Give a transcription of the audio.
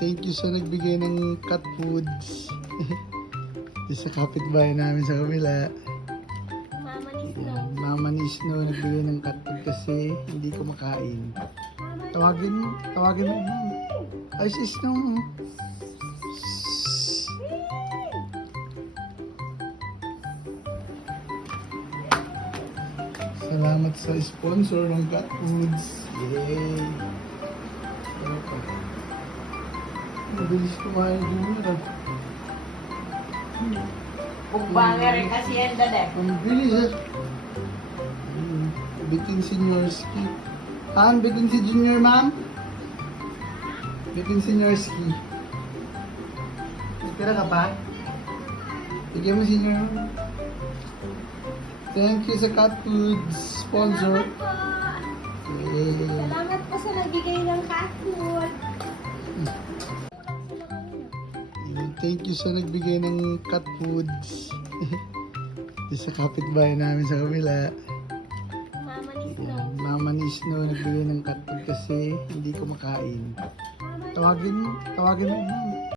Thank you sa nagbigay ng cat foods. Yung sa kapitbahay namin sa kabila. Mama ni Snow. Yan, Mama ni Snow nagbigay ng cat food kasi hindi ko makain. Tawagin mo, ma'am. Ay, si Snow. Salamat sa sponsor ng cat foods. Yay! Mabilis kumain Junior. Bugbanger kasi yan dada. Ang bilis Bitin senior ski. Bitin si Junior, ma'am? Bitin senior ski. Tira ka pa? Bigyan mo senior. Thank you sa cat foods sponsor. Salamat po. Yay! Salamat po sa nagbigay ng cat food. Thank you sa nagbigay ng cat foods. Yung sa kapitbahay namin sa kabila. Mama ni Snow. Yan, Mama ni Snow nagbigay ng cat food kasi hindi ko makain. Tawagin mo, ma'am.